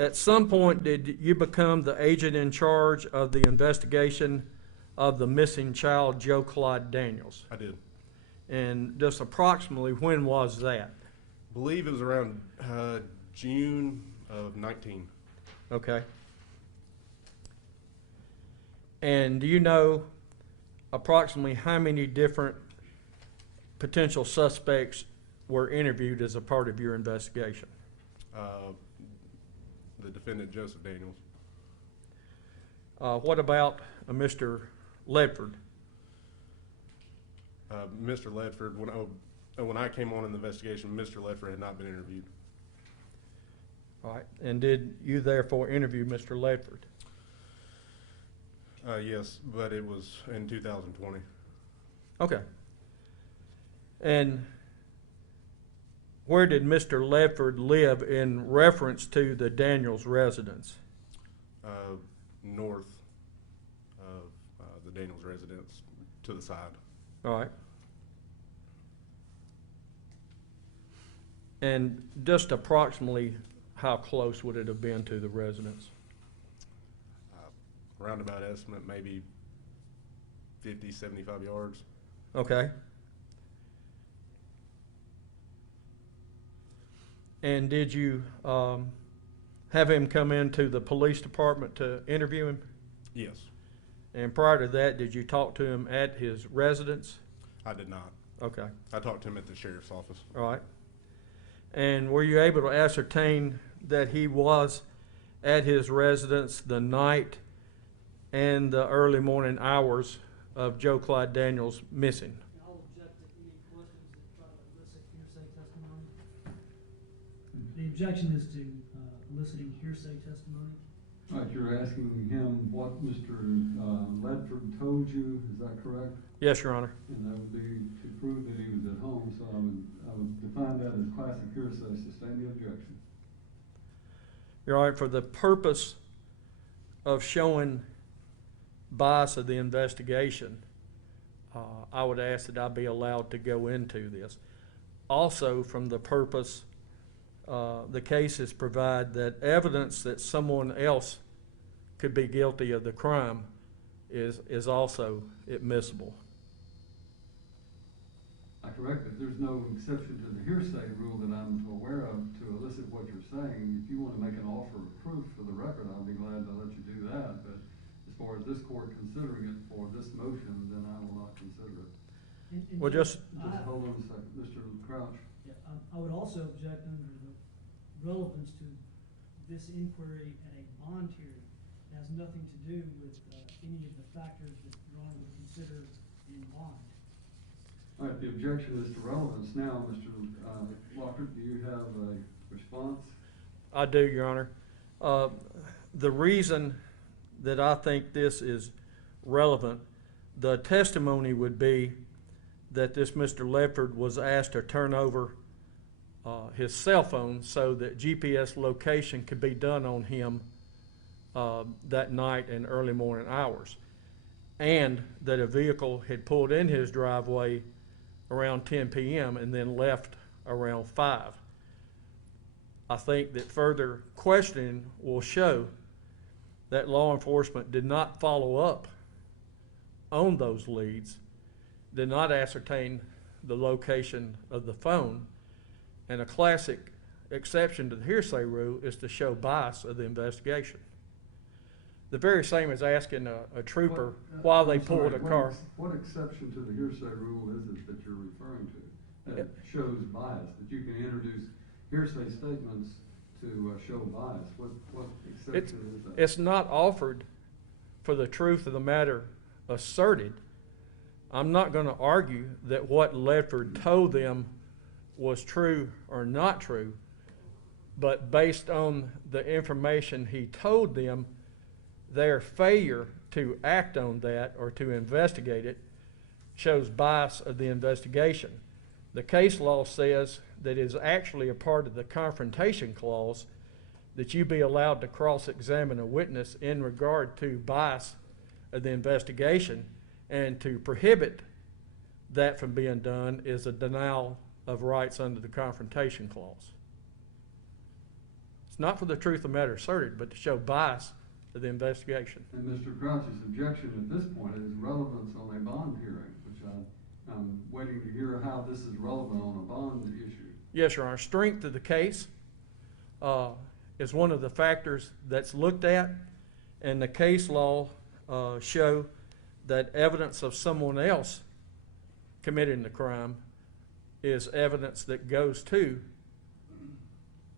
At some point, did you become the agent in charge of the investigation of the missing child, Joe Clyde Daniels? I did. And just approximately when was that? I believe it was around June of 19. Okay. And do you know approximately how many different potential suspects were interviewed as a part of your investigation? The defendant, Joseph Daniels. What about Mr. Ledford? Mr. Ledford, when I came on in the investigation, Mr. Ledford had not been interviewed. All right. And did you therefore interview Mr. Ledford? Yes, but it was in 2020. Okay. And where did Mr. Ledford live in reference to the Daniels residence? North of the Daniels residence, to the side. All right. And just approximately how close would it have been to the residence? Roundabout estimate, maybe 50, 75 yards. Okay. And did you have him come into the police department to interview him? Yes. And prior to that, did you talk to him at his residence? I did not. Okay. I talked to him at the sheriff's office. All right. And were you able to ascertain that he was at his residence the night and the early morning hours of Joe Clyde Daniels missing? I'll object to any questions that try to elicit hearsay testimony. The objection is to eliciting hearsay testimony. All right, you're asking him what Mr. Ledford told you, is that correct? Yes, Your Honor. And that would be to prove that he was at home, so I would define that as classic hearsay, sustain the objection. Your Honor, for the purpose of showing bias of the investigation, I would ask that I be allowed to go into this. Also, from the purpose, the cases provide that evidence that someone else could be guilty of the crime is also admissible. I correct that there's no exception to the hearsay rule that I'm aware of to elicit what you're saying. If you want to make an offer of proof for the record, I'll be glad to let you do that. But as far as this court considering it for this motion, then I will not consider it. Well, just hold on a second, Mr. Crouch. Yeah, I would also object under the relevance to this inquiry at a bond hearing. It has nothing to do with any of the factors that Your Honor would consider in bond. All right, the objection is to relevance now. Mr. Lockert, do you have a response? I do, Your Honor. The reason that I think this is relevant, the testimony would be that this Mr. Ledford was asked to turn over his cell phone so that GPS location could be done on him that night in early morning hours, and that a vehicle had pulled in his driveway around 10 p.m. and then left around 5. I think that further questioning will show that law enforcement did not follow up on those leads, did not ascertain the location of the phone, and a classic exception to the hearsay rule is to show bias of the investigation. The very same as asking a trooper while they pulled a car. What exception to the hearsay rule is it that you're referring to that shows bias, that you can introduce hearsay statements to show bias? What exception is that? It's not offered for the truth of the matter asserted. I'm not going to argue that what Ledford told them was true or not true, but based on the information he told them, their failure to act on that or to investigate it shows bias of the investigation. The case law says that it is actually a part of the confrontation clause that you be allowed to cross-examine a witness in regard to bias of the investigation, and to prohibit that from being done is a denial of rights under the confrontation clause. It's not for the truth of the matter asserted, but to show bias to the investigation. And Mr. Crouch's objection at this point is relevance on a bond hearing, which I'm waiting to hear how this is relevant on a bond issue. Yes, Your Honor. Strength of the case is one of the factors that's looked at, and the case law show that evidence of someone else committing the crime is evidence that goes to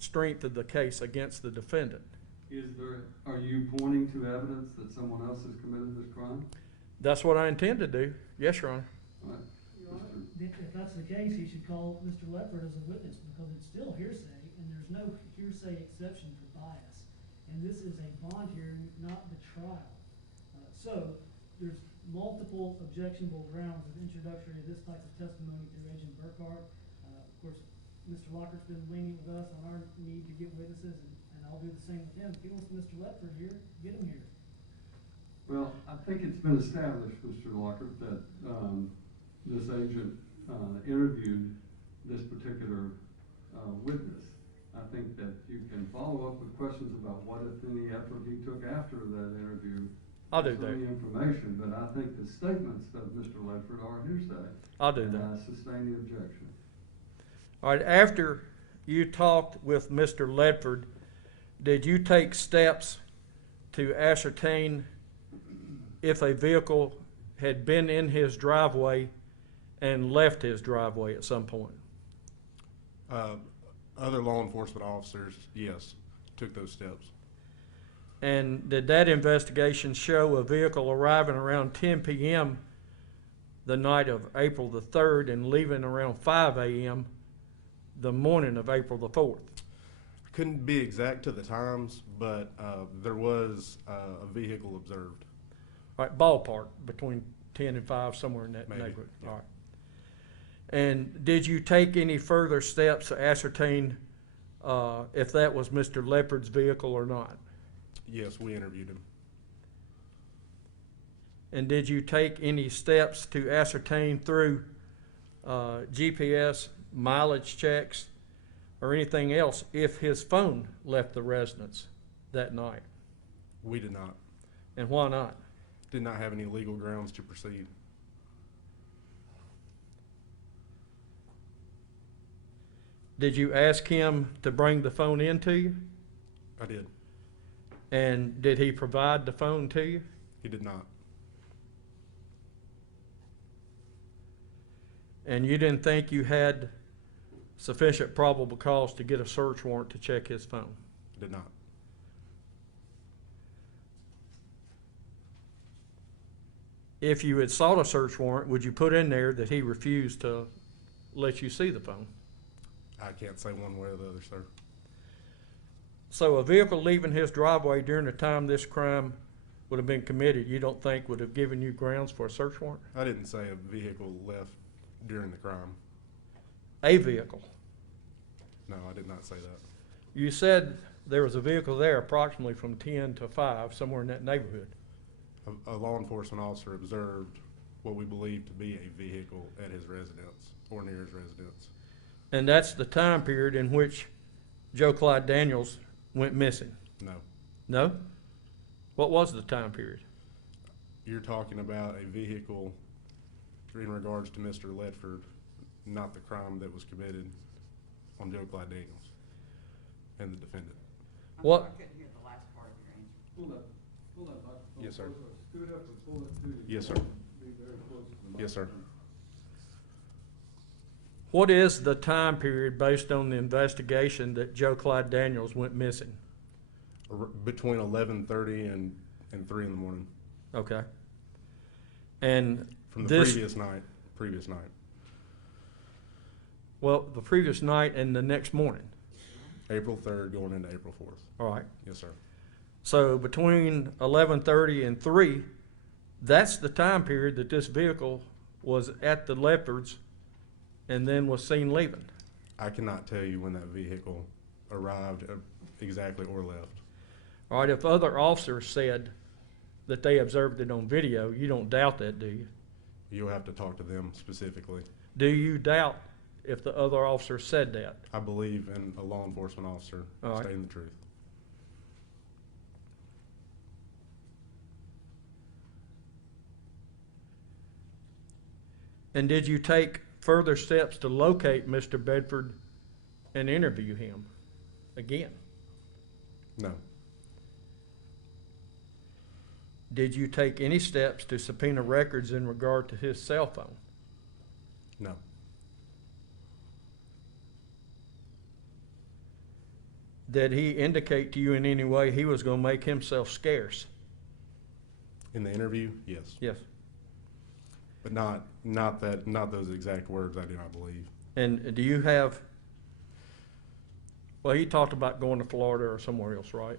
strength of the case against the defendant. Are you pointing to evidence that someone else has committed this crime? That's what I intend to do. Yes, Your Honor. All right. Your Honor, if that's the case, he should call Mr. Ledford as a witness, because it's still hearsay, and there's no hearsay exception for bias. And this is a bond hearing, not the trial. So there's multiple objectionable grounds of introductory of this type of testimony through Agent Burkhart. Of course, Mr. Lockert's been lenient with us on our need to get witnesses, and I'll do the same with him. If he wants Mr. Ledford here, get him here. Well, I think it's been established, Mr. Lockert, that this agent interviewed this particular witness. I think that you can follow up with questions about what, if any, effort he took after that interview. I'll do Any that. information, but I think the statements of Mr. Ledford are hearsay. I'll do And that. I sustain the objection. All right, after you talked with Mr. Ledford, did you take steps to ascertain if a vehicle had been in his driveway and left his driveway at some point? Other law enforcement officers, yes, took those steps. And did that investigation show a vehicle arriving around 10 p.m. the night of April the 3rd and leaving around 5 a.m. the morning of April the 4th? Couldn't be exact to the times, but there was a vehicle observed. All right, ballpark, between 10 and 5, somewhere in that Maybe, neighborhood. yeah. All right. And did you take any further steps to ascertain if that was Mr. Ledford's vehicle or not? Yes, we interviewed him. And did you take any steps to ascertain through GPS, mileage checks, or anything else if his phone left the residence that night? We did not. And why not? Did not have any legal grounds to proceed. Did you ask him to bring the phone in to you? I did. And did he provide the phone to you? He did not. And you didn't think you had sufficient probable cause to get a search warrant to check his phone? Did not. If you had sought a search warrant, would you put in there that he refused to let you see the phone? I can't say one way or the other, sir. So a vehicle leaving his driveway during the time this crime would have been committed, you don't think would have given you grounds for a search warrant? I didn't say a vehicle left during the crime. A vehicle. No, I did not say that. You said there was a vehicle there approximately from 10 to 5, somewhere in that neighborhood. A law enforcement officer observed what we believe to be a vehicle at his residence or near his residence. And that's the time period in which Joe Clyde Daniels went missing. No. No? What was the time period? You're talking about a vehicle in regards to Mr. Ledford, not the crime that was committed on Joe Clyde Daniels and the defendant. What? I couldn't hear the last part of your answer. Pull that microphone. Yes, sir. Scoot up and pull it to you. Yes, sir. Be very close to the Yes, sir. microphone. What is the time period based on the investigation that Joe Clyde Daniels went missing? Between 11:30 and 3 in the morning Okay. And from the this, previous night. well, the previous night and the next morning. April 3rd going into April 4th. All right. Yes, sir. So between 11:30 and 3, that's the time period that this vehicle was at the Ledford's and then was seen leaving. I cannot tell you when that vehicle arrived exactly or left. All right, if other officers said that they observed it on video, you don't doubt that, do you? You'll have to talk to them specifically. Do you doubt if the other officer said that? I believe in a law enforcement officer All right. stating the truth. And did you take further steps to locate Mr. Bedford and interview him again? No, Did you take any steps to subpoena records in regard to his cell phone? no, Did he indicate to you in any way he was going to make himself scarce? in the interview, yes, Yes. but not those exact words. I do not believe. And do you have, well, he talked about going to Florida or somewhere else, right?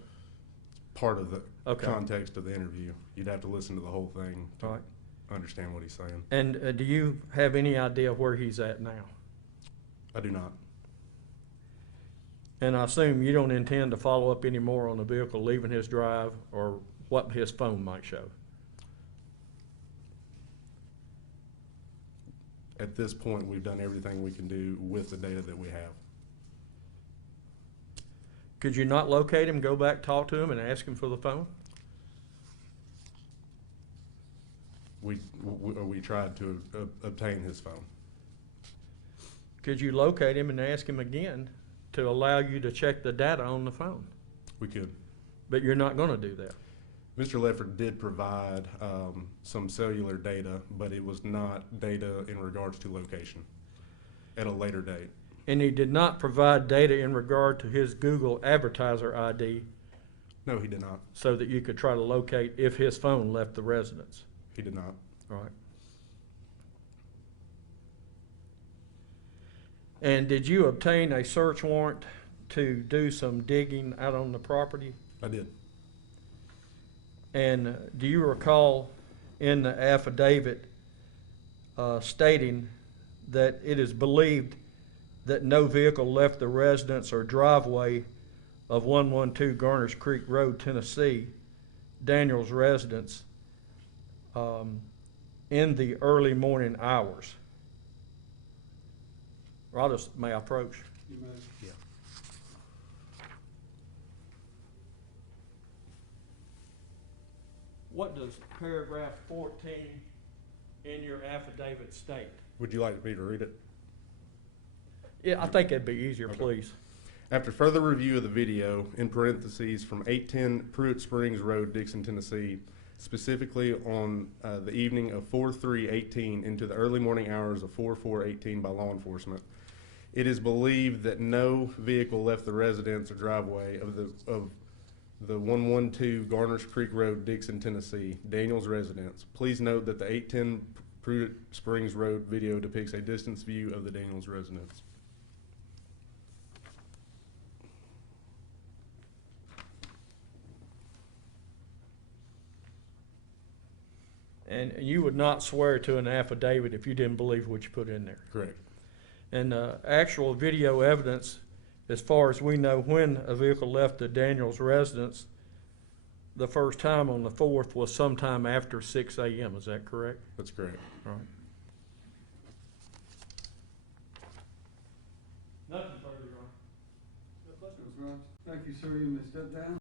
Part of the Okay. context of the interview. You'd have to listen to the whole thing to All right. understand what he's saying. And do you have any idea where he's at now? I do not. And I assume you don't intend to follow up any more on the vehicle leaving his drive or what his phone might show? At this point, we've done everything we can do with the data that we have. Could you not locate him, go back, talk to him, and ask him for the phone? We tried to obtain his phone. Could you locate him and ask him again to allow you to check the data on the phone? We could. But you're not going to do that. Mr. Leffert did provide some cellular data, but it was not data in regards to location at a later date. And he did not provide data in regard to his Google advertiser ID No, he did not. so that you could try to locate if his phone left the residence. He did not. All right. And did you obtain a search warrant to do some digging out on the property? I did. And do you recall in the affidavit stating that it is believed that no vehicle left the residence or driveway of 112 Garners Creek Road, Tennessee, Daniels residence, in the early morning hours? Or I'll just, may I approach? You may. Yeah. What does paragraph 14 in your affidavit state? Would you like me to read it? Yeah, I think it'd be easier, Okay. please. After further review of the video, in parentheses, from 810 Pruitt Springs Road, Dickson, Tennessee, specifically on the evening of 4/3/18 into the early morning hours of 4/4/18 by law enforcement, it is believed that no vehicle left the residence or driveway of the 112 Garners Creek Road, Dickson, Tennessee, Daniels residence. Please note that the 810 Pruitt Springs Road video depicts a distance view of the Daniels residence. And you would not swear to an affidavit if you didn't believe what you put in there. Correct. And actual video evidence, as far as we know, when a vehicle left the Daniels residence the first time on the 4th was sometime after 6 a.m. Is that correct? That's correct. All right. Nothing further, Your Honor. No questions, Raj. Thank you, sir. You may step down.